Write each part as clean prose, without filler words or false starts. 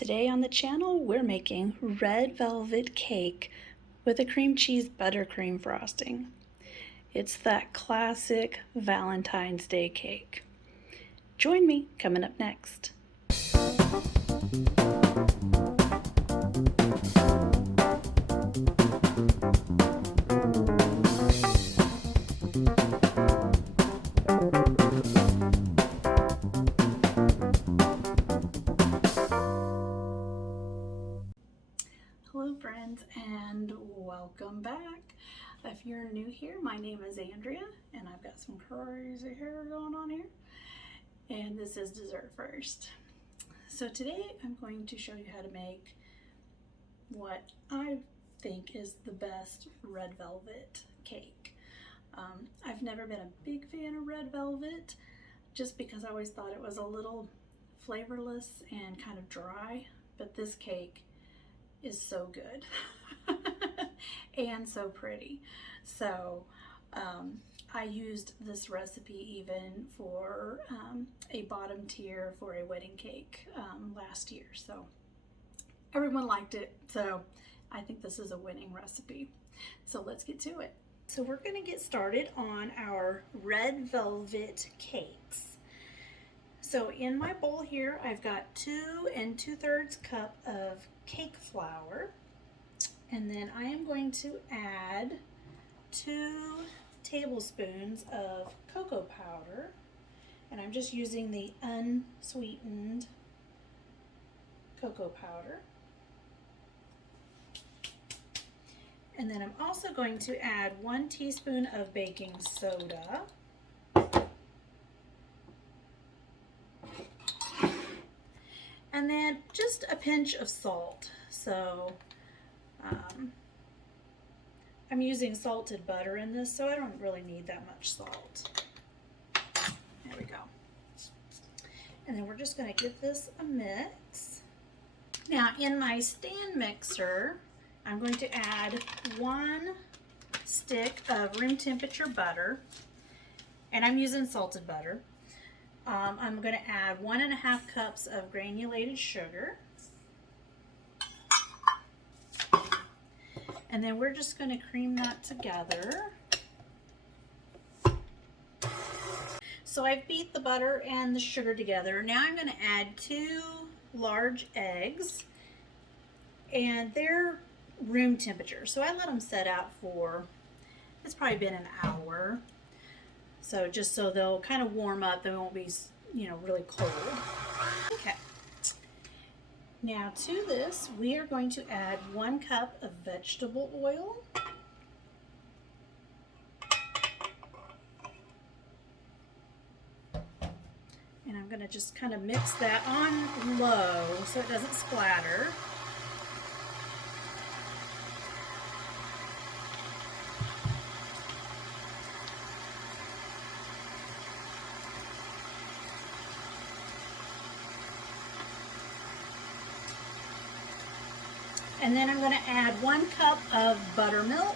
Today on the channel, we're making red velvet cake with a cream cheese buttercream frosting. It's that classic Valentine's Day cake. Join me coming up next. Hello friends, and welcome back. If you're new here, my name is Andrea and I've got some crazy hair going on here, and this is dessert first. So today I'm going to show you how to make what I think is the best red velvet cake. I've never been a big fan of red velvet just because I always thought it was a little flavorless and kind of dry, but this cake is so good and so pretty. So I used this recipe even for a bottom tier for a wedding cake last year, so everyone liked it, so I think this is a winning recipe. So let's get to it. So we're going to get started on our red velvet cakes. So in my bowl here, I've got 2 2/3 cup of cake flour, and then I am going to add 2 tablespoons of cocoa powder, and I'm just using the unsweetened cocoa powder. And then I'm also going to add 1 teaspoon of baking soda. And then just a pinch of salt. So I'm using salted butter in this, so I don't really need that much salt. There we go. And then we're just going to give this a mix. Now in my stand mixer, I'm going to add 1 stick of room temperature butter, and I'm using salted butter. I'm going to add 1.5 cups of granulated sugar, and then we're just going to cream that together. So I've beat the butter and the sugar together. Now I'm going to add 2 large eggs, and they're room temperature, so I let them set out for, it's probably been an hour. So just so they'll kind of warm up, they won't be, really cold. Okay. Now to this, we are going to add 1 cup of vegetable oil. And I'm going to just kind of mix that on low so it doesn't splatter. And then I'm going to add 1 cup of buttermilk.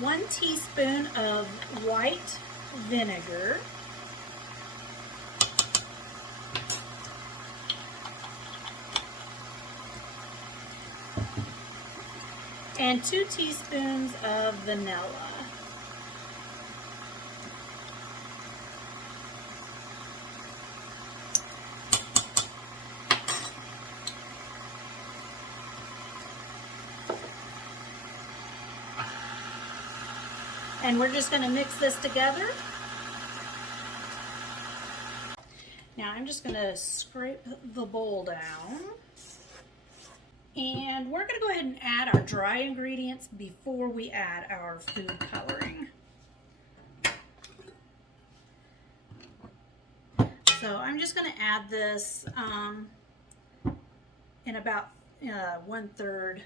One teaspoon of white vinegar. And 2 teaspoons of vanilla. And we're just going to mix this together. Now I'm just going to scrape the bowl down. And we're going to go ahead and add our dry ingredients before we add our food coloring. So I'm just going to add this in about 1/3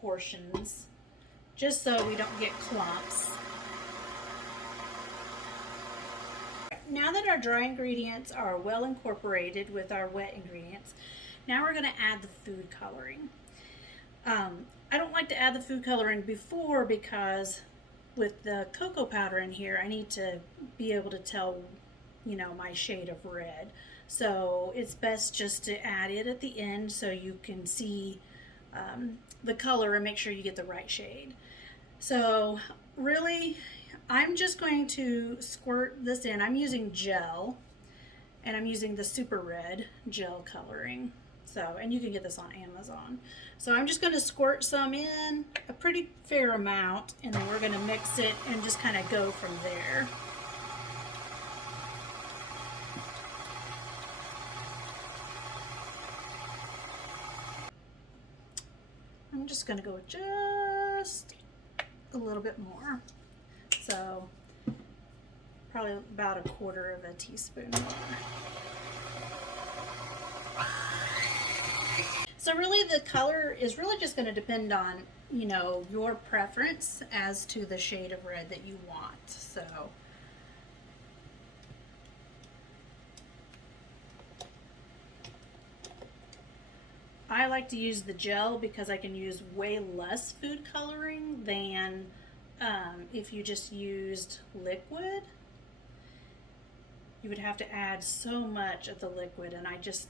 portions, just so we don't get clumps. now that our dry ingredients are well incorporated with our wet ingredients, now we're going to add the food coloring. I don't like to add the food coloring before because with the cocoa powder in here, I need to be able to tell, you know, my shade of red. So it's best just to add it at the end so you can see the color and make sure you get the right shade. So really, I'm just going to squirt this in. I'm using gel, and I'm using the Super Red gel coloring. So, and you can get this on Amazon. So I'm just going to squirt some in, a pretty fair amount, and then we're going to mix it and just kind of go from there. I'm just going to go with just a little bit more. So probably about a quarter of a teaspoon more. So really the color is really just going to depend on, you know, your preference as to the shade of red that you want. So I like to use the gel because I can use way less food coloring than if you just used liquid. You would have to add so much of the liquid, and I just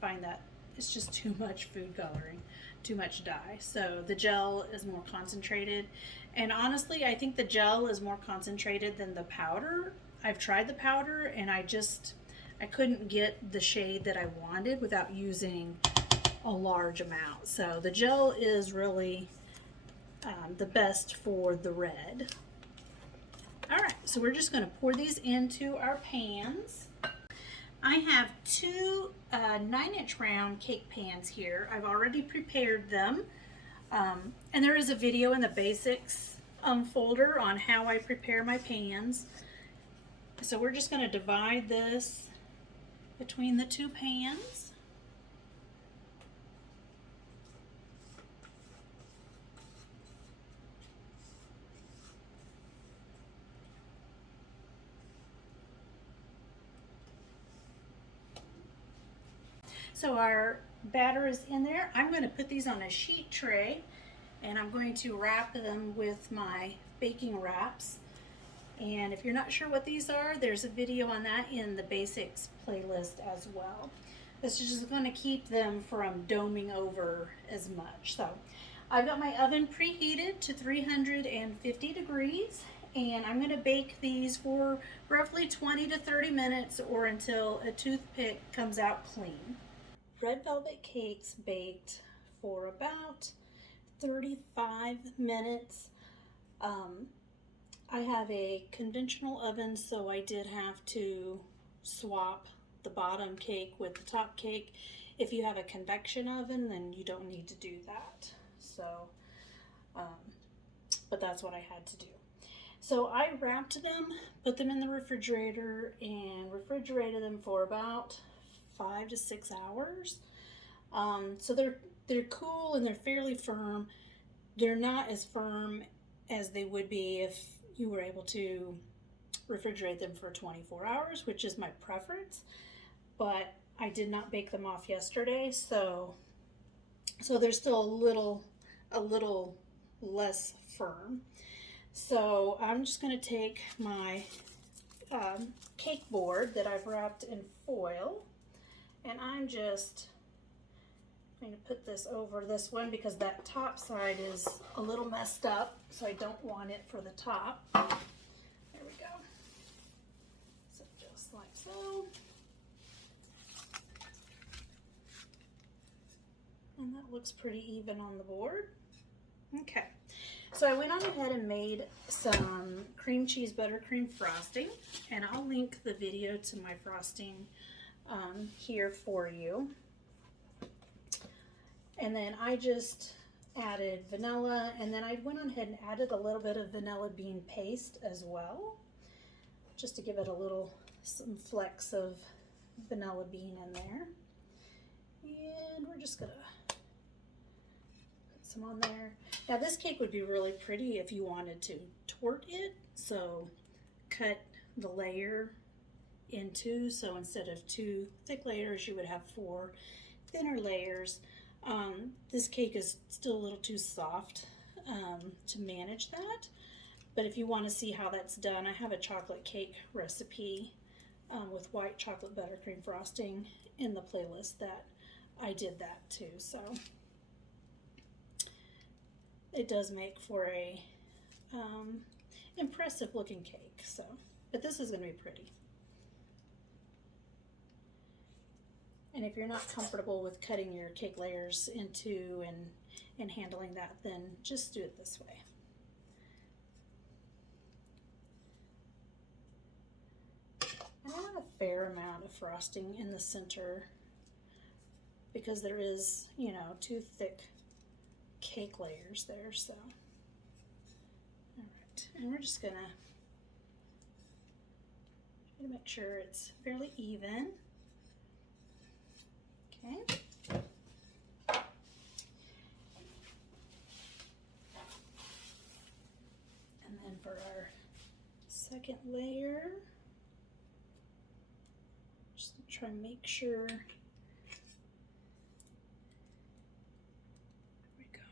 find that it's just too much food coloring, too much dye. So the gel is more concentrated, and honestly I think the gel is more concentrated than the powder. I've tried the powder and I couldn't get the shade that I wanted without using a large amount. So the gel is really the best for the red. All right, so we're just going to pour these into our pans. I have two 9-inch round cake pans here. I've already prepared them, and there is a video in the basics folder on how I prepare my pans. So we're just going to divide this between the two pans. So our batter is in there. I'm going to put these on a sheet tray, and I'm going to wrap them with my baking wraps. And if you're not sure what these are, there's a video on that in the basics playlist as well. This is just going to keep them from doming over as much. So I've got my oven preheated to 350 degrees, and I'm going to bake these for roughly 20 to 30 minutes or until a toothpick comes out clean. Red velvet cakes baked for about 35 minutes. I have a conventional oven, so I did have to swap the bottom cake with the top cake. If you have a convection oven, then you don't need to do that. So, but that's what I had to do. So I wrapped them, put them in the refrigerator, and refrigerated them for about 5 to 6 hours. So they're cool and they're fairly firm. They're not as firm as they would be if you were able to refrigerate them for 24 hours, which is my preference. But I did not bake them off yesterday, so they're still a little less firm. So I'm just going to take my cake board that I've wrapped in foil, and I'm just going to put this over this one because that top side is a little messed up, so I don't want it for the top. There we go. So just like so. And that looks pretty even on the board. Okay, so I went on ahead and made some cream cheese buttercream frosting, and I'll link the video to my frosting here for you. And then I just added vanilla, and then I went on ahead and added a little bit of vanilla bean paste as well, just to give it some flecks of vanilla bean in there. And we're just gonna put some on there. Now this cake would be really pretty if you wanted to tort it, so cut the layer into. So instead of 2 thick layers, you would have 4 thinner layers. This cake is still a little too soft to manage that. But if you want to see how that's done, I have a chocolate cake recipe with white chocolate buttercream frosting in the playlist that I did that too. So it does make for a impressive looking cake. So, but this is going to be pretty. And if you're not comfortable with cutting your cake layers into and handling that, then just do it this way. And I have a fair amount of frosting in the center because there is, you know, 2 thick cake layers there. So, all right, and we're just gonna try to make sure it's fairly even. Okay. And then for our second layer, just try and make sure. There we go.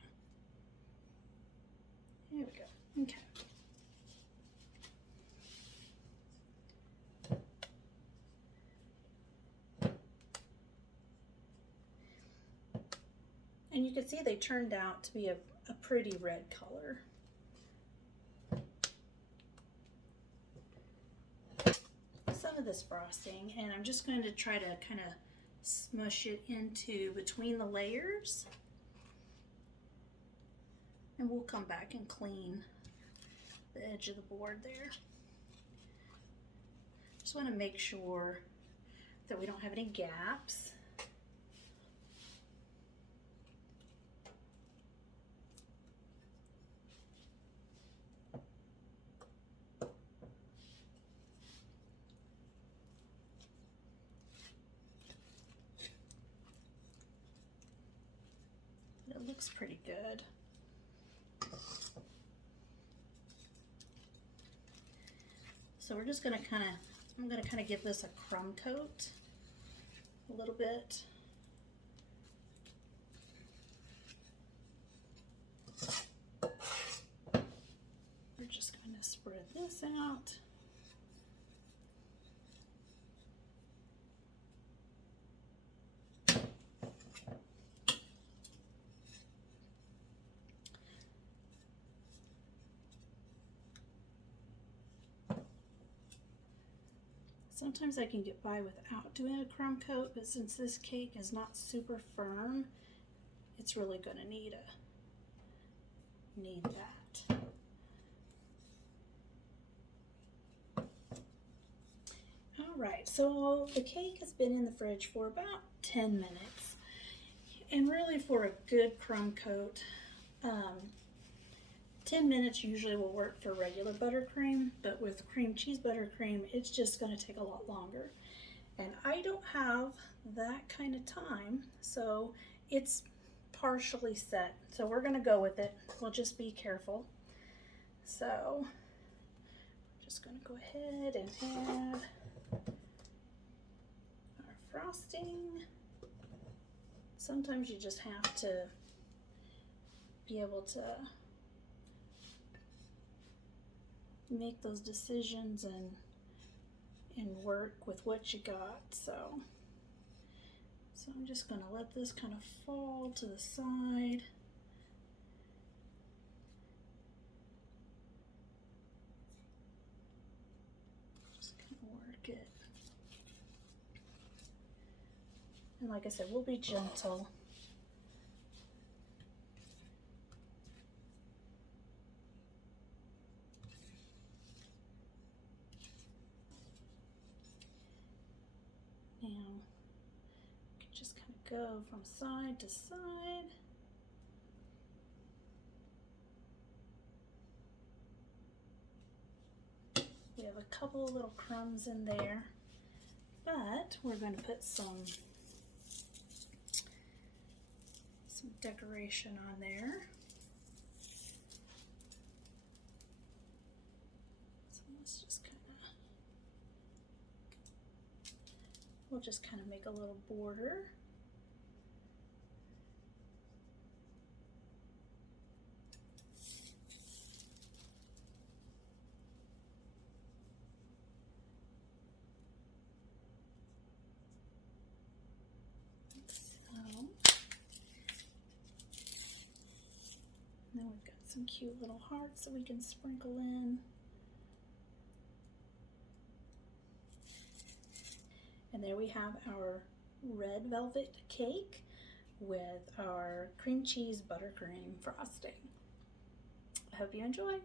There we go. Okay. And you can see they turned out to be a pretty red color. Some of this frosting, and I'm just going to try to kind of smush it into between the layers. And we'll come back and clean the edge of the board there. Just want to make sure that we don't have any gaps. It looks pretty good. So we're just gonna I'm gonna kind of give this a crumb coat a little bit. We're just gonna spread this out. Sometimes I can get by without doing a crumb coat, but since this cake is not super firm, it's really going to need that. All right, so the cake has been in the fridge for about 10 minutes. And really for a good crumb coat, 10 minutes usually will work for regular buttercream, but with cream cheese buttercream, it's just going to take a lot longer. And I don't have that kind of time, so it's partially set. So we're going to go with it. We'll just be careful. So I'm just going to go ahead and add our frosting. Sometimes you just have to be able to make those decisions and work with what you got. So I'm just going to let this kind of fall to the side. Just kind of work it. And like I said, we'll be gentle. Now, you can just kind of go from side to side. We have a couple of little crumbs in there, but we're going to put some decoration on there. So let's just kind of just kind of make a little border. Then we've got some cute little hearts that we can sprinkle in. And there we have our red velvet cake with our cream cheese buttercream frosting. I hope you enjoy.